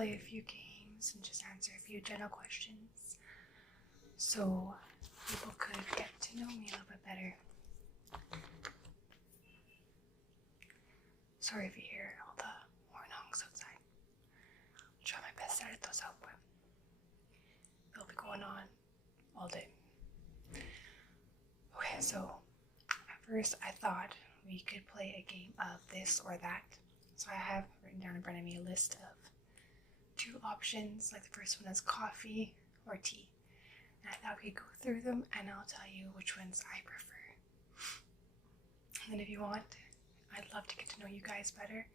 play a few games and just answer a few general questions so people could get to know me a little bit better. Sorry if you hear all the horn honks outside. I'll try my best to edit those out, but they'll be going on all day. Okay, so at first I thought we could play a game of this or that. So I have written down in front of me a list of 2 options. Like the first one is coffee or tea. And I thought we could go through them and I'll tell you which ones I prefer. And then if you want, I'd love to get to know you guys better.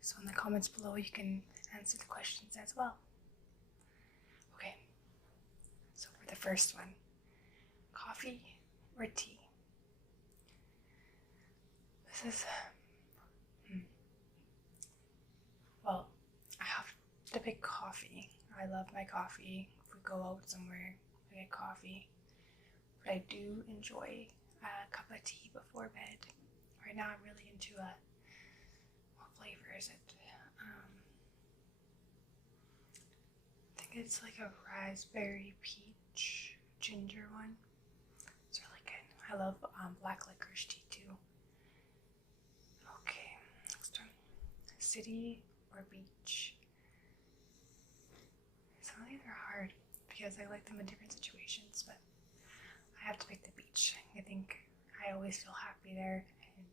So in the comments below you can answer the questions as well. Okay, so for the first one, coffee or tea? This is, well, I have to pick coffee. I love my coffee. If we go out somewhere, I get coffee. But I do enjoy a cup of tea before bed. Right now I'm really into what flavor is it? I think it's like a raspberry peach ginger one. It's really good. I love black licorice tea too. Okay, next one. City or beach? Some of these are hard because I like them in different situations, but I have to pick the beach. I think I always feel happy there, and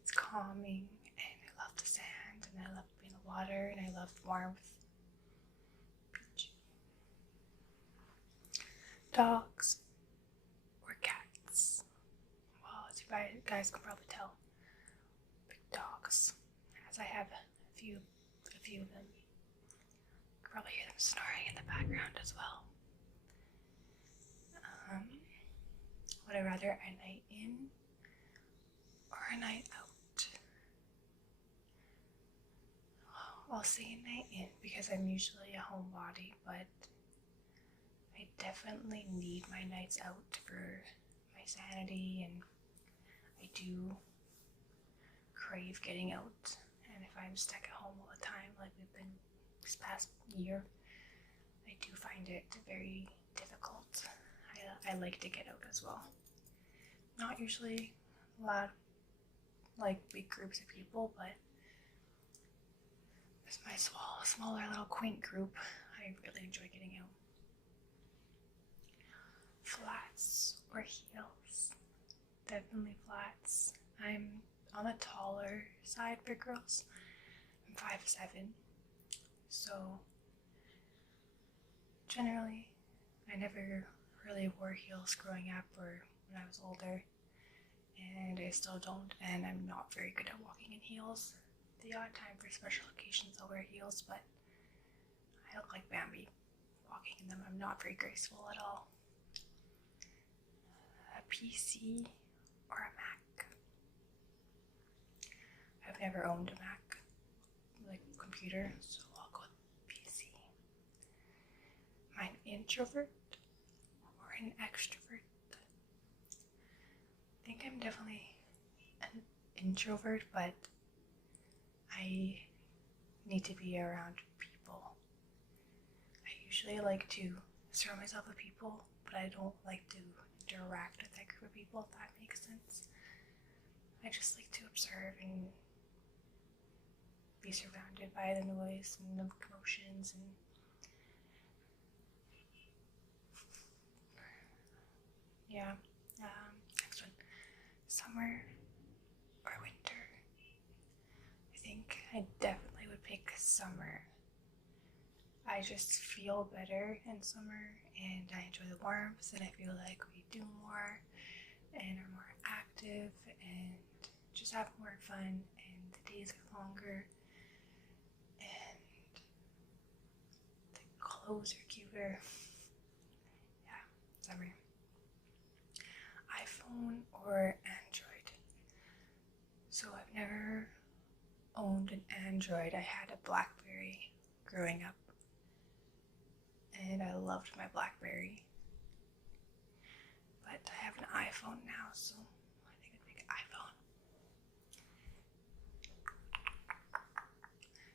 it's calming, and I love the sand, and I love being in the water, and I love warmth. Beach. Dogs or cats? Well, as you guys can probably tell, big dogs, as I have a few of them. You can probably hear them snoring in the background as well. Would I rather a night in or a night out? I'll say a night in because I'm usually a homebody, but I definitely need my nights out for my sanity, and I do crave getting out. And if I'm stuck at home all the time, like we've been this past year, I do find it very difficult. I like to get out as well. Not usually a lot, like big groups of people, but as my smaller little quaint group, I really enjoy getting out. Flats or heels? Definitely flats. I'm on the taller side for girls. I'm 5'7", so generally I never really wore heels growing up or when I was older, and I still don't, and I'm not very good at walking in heels. The odd time for special occasions I'll wear heels, but I look like Bambi walking in them. I'm not very graceful at all. A PC or a Mac? I've never owned a Mac, like computer, so I'll go with PC. Am I an introvert or an extrovert? I think I'm definitely an introvert, but I need to be around people. I usually like to surround myself with people, but I don't like to interact with that group of people, if that makes sense. I just like to observe and be surrounded by the noise and the commotions and yeah. Next one. Summer or winter? I think I definitely would pick summer. I just feel better in summer, and I enjoy the warmth, and I feel like we do more and are more active and just have more fun, and the days are longer and the clothes are cuter. Yeah, summer. iPhone or Android? So I've never owned an Android. I had a BlackBerry growing up, and I loved my BlackBerry. But I have an iPhone now, so I think I'd pick iPhone.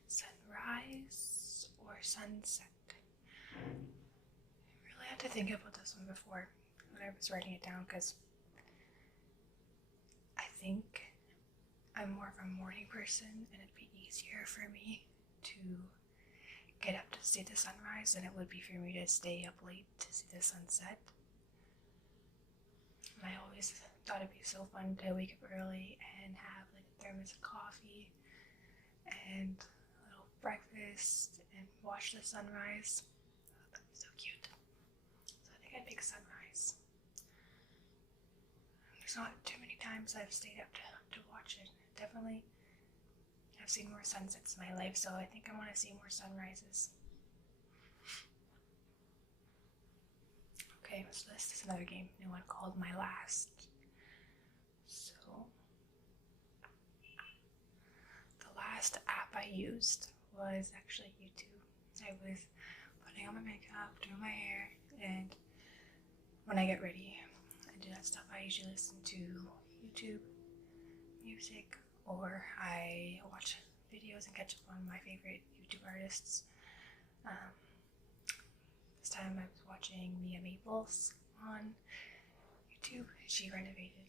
Sunrise sunset. I really had to think about this one before when I was writing it down, because I think I'm more of a morning person, and it'd be easier for me to get up to see the sunrise than it would be for me to stay up late to see the sunset. And I always thought it'd be so fun to wake up early and have like a thermos of coffee and a little breakfast and watch the sunrise. Oh, that'd be so cute. So I think I'd pick sunrise. There's not too many times I've stayed up to watch it. Definitely I've seen more sunsets in my life, so I think I want to see more sunrises. Okay, so this is another new one called My Last. So, the last app I used was actually YouTube. I was putting on my makeup, doing my hair, and when I get ready and do that stuff, I usually listen to YouTube music, or I watch videos and catch up on my favorite YouTube artists. This time I was watching Mia Maples on YouTube. She renovated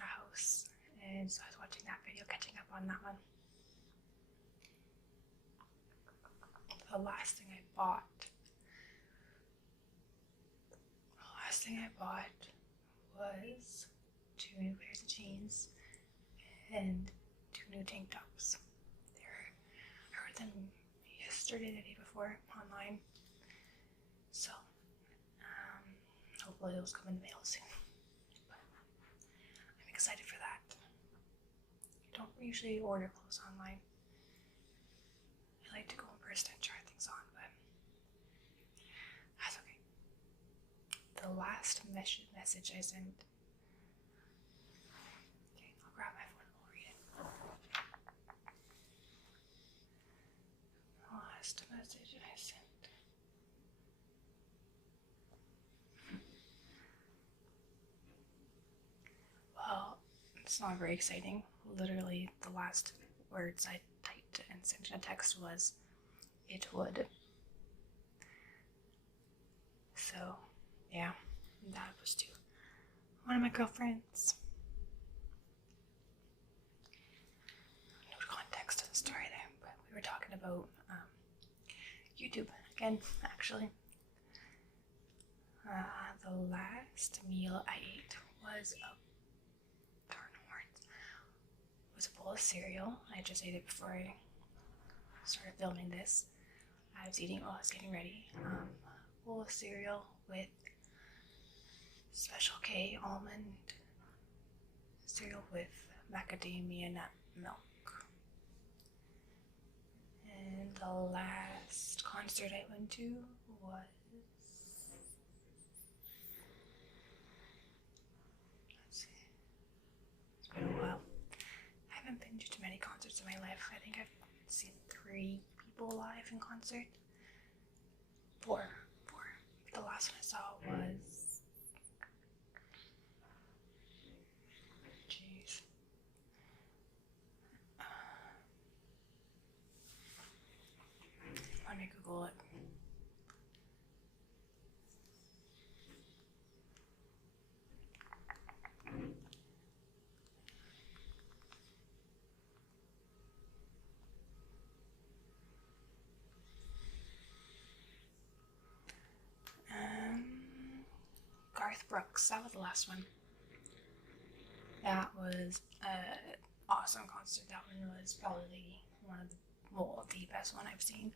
a house, and so I was watching that video, catching up on that one. The last thing I bought was 2 new pairs of jeans and 2 new tank tops. I heard them yesterday, the day before, online. So, hopefully those come in the mail soon. But I'm excited for that. I don't usually order clothes online. I like to go in person and try things on, but that's okay. The last message I sent. Okay, I'll grab my phone and I'll read it. The last message I sent. Well, it's not very exciting. Literally, the last words I typed and sent in a text was, "It would." So, yeah, that was to one of my girlfriends. No context to the story there, but we were talking about YouTube again, actually. The last meal I ate was a bowl of cereal. I just ate it before I started filming this. I was getting ready. A bowl of cereal with Special K almond cereal with macadamia nut milk. And the last concert I went to was, let's see, it's been a while. I haven't been to too many concerts in my life. I think I've seen 3 people live in concert. 4. The last one I saw was, jeez, let me Google it. Garth Brooks, that was the last one. That was an awesome concert. That one was probably the best one I've seen.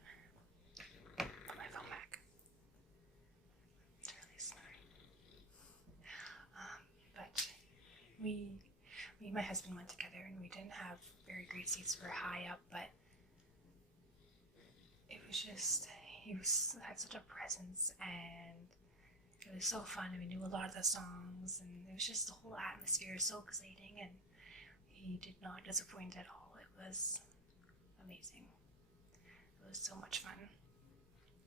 Put my phone back. It's really sorry. But me and my husband went together, and we didn't have very great seats. We were high up, but it was just, he had such a presence, and it was so fun, and we knew a lot of the songs, and it was just the whole atmosphere so exciting, and he did not disappoint at all. It was amazing. It was so much fun.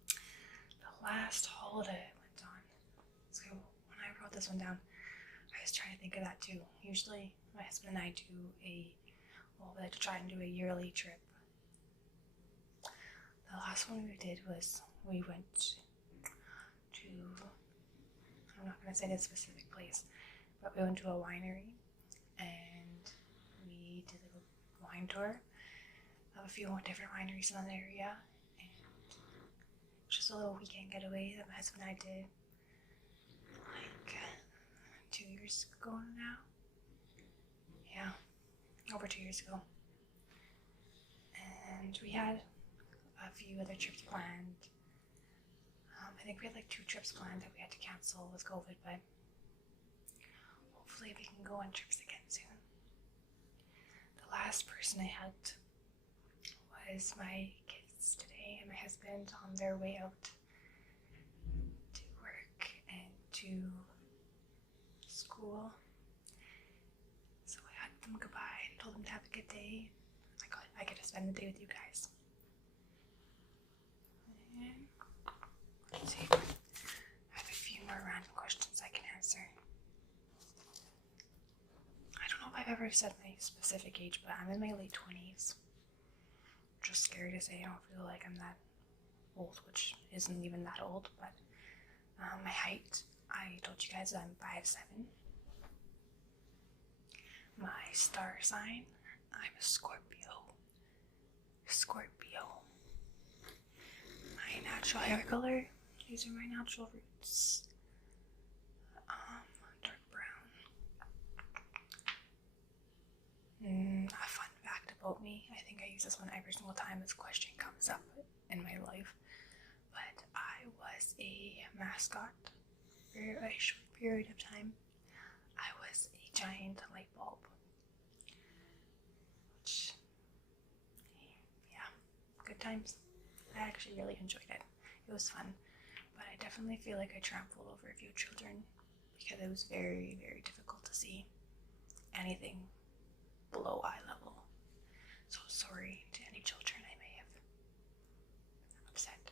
The last holiday I went on, so when I wrote this one down, I was trying to think of that too. Usually my husband and I we like to try and do a yearly trip. The last one we did was we went to, I'm not going to say the specific place, but we went to a winery and we did a wine tour of a few more different wineries in the area, and just a little weekend getaway that my husband and I did like 2 years ago now. Yeah, over 2 years ago. And we had a few other trips planned. I think we had like 2 trips planned that we had to cancel with COVID, but hopefully we can go on trips again soon. The last person I hugged was my kids today and my husband on their way out to work and to school. So I hugged them goodbye and told them to have a good day. I get to spend the day with you guys. And let's see. I have a few more random questions I can answer. I don't know if I've ever said my specific age, but I'm in my late 20s. Just scary to say. I don't feel like I'm that old, which isn't even that old, but my height, I told you guys I'm 5'7". My star sign, I'm a Scorpio. My natural hair color, these are my natural roots. Dark brown. A fun fact about me, I think I use this one every single time this question comes up in my life, but I was a mascot for a short period of time. I was a giant light bulb, which, yeah, good times. I actually really enjoyed it. It was fun, but I definitely feel like I trampled over a few children because it was very, very difficult to see anything below eye level. So sorry to any children I may have upset.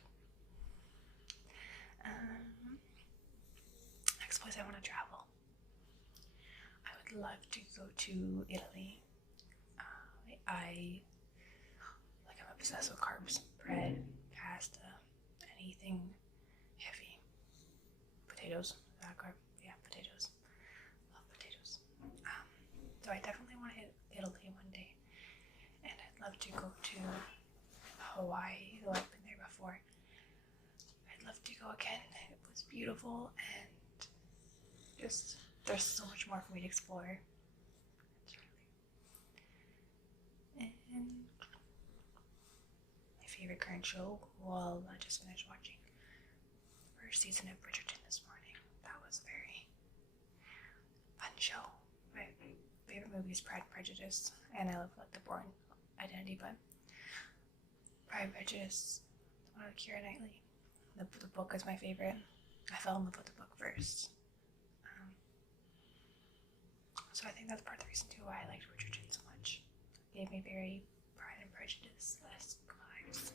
Next place I want to travel. I would love to go to Italy. I'm obsessed with carbs, bread, pasta, anything heavy. Potatoes, potatoes. Love potatoes. So I definitely want to hit Italy one day, and I'd love to go to Hawaii, though I've been there before. I'd love to go again. It was beautiful, and just there's so much more for me to explore. And my favorite current show, well, I just finished watching the first season of Bridgerton this morning. That was a very fun show. My favorite movie is Pride and Prejudice, and I love The Bourne Identity, but Pride and Prejudice, the one with Keira Knightley. The book is my favorite. I fell in love with the book first. So I think that's part of the reason too why I liked Bridgerton so much. It gave me very Pride and Prejudice-esque vibes.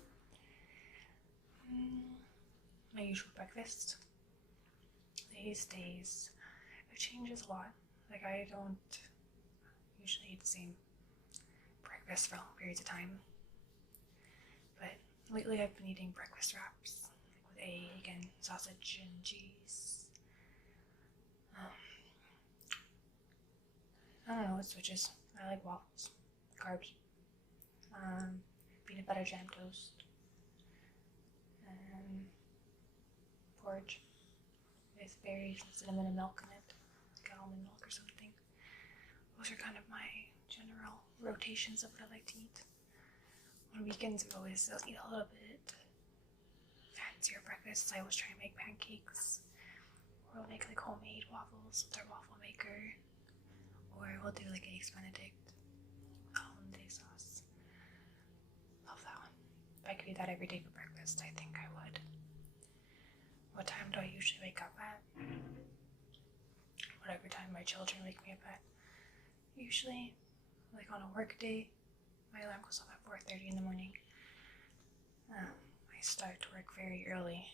My usual breakfast. These days, it changes a lot. Like, I don't usually eat the same breakfast for long periods of time. But lately I've been eating breakfast wraps with egg and sausage and cheese. I don't know, it switches. I like waffles, carbs, peanut butter jam toast, and porridge with berries and cinnamon and milk in it, like almond milk or something. Those are kind of my general rotations of what I like to eat. On weekends, I'll eat a little bit fancier breakfasts. I always try and make pancakes, or we'll make like homemade waffles with our waffle maker. Or we'll do like eggs Benedict, hollandaise sauce. Love that one. If I could eat that every day for breakfast, I think I would. What time do I usually wake up at? Whatever time my children wake me up at. Usually, like on a work day, my alarm goes off at 4:30 in the morning. I start to work very early.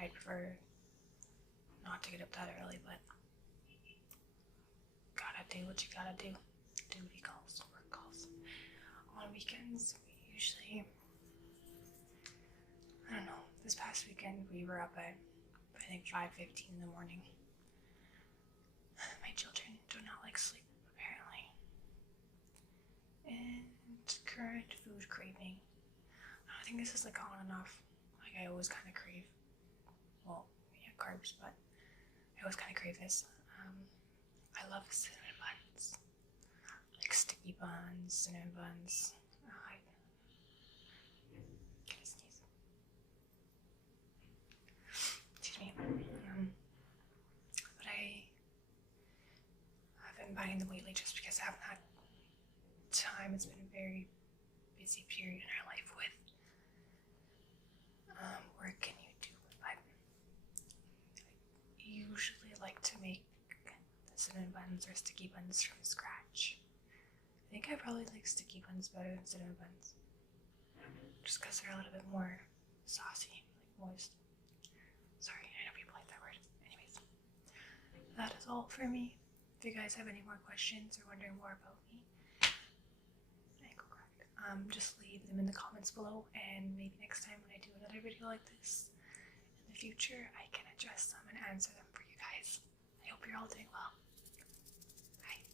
I'd prefer not to get up that early, but gotta do what you gotta do. Duty calls, work calls. On weekends, we usually last weekend we were up at, I think, 5:15 in the morning. My children do not like sleep, apparently. And current food craving. I think this is like on and off. Like I always kind of crave, well, yeah, carbs, but I always kind of crave this. I love cinnamon buns, like sticky buns, cinnamon buns. Can I sneeze? Excuse me. But I've been buying them lately just because I haven't had time. It's been a very busy period in our life with work and YouTube. But I usually like to make the cinnamon buns or sticky buns from scratch. I think I probably like sticky buns better than cinnamon buns, just because they're a little bit more saucy, like moist. Sorry, I know people like that word. Anyways, that is all for me. If you guys have any more questions or wondering more about me, just leave them in the comments below, and maybe next time when I do another video like this in the future, I can address them and answer them for you guys. I hope you're all doing well. Bye.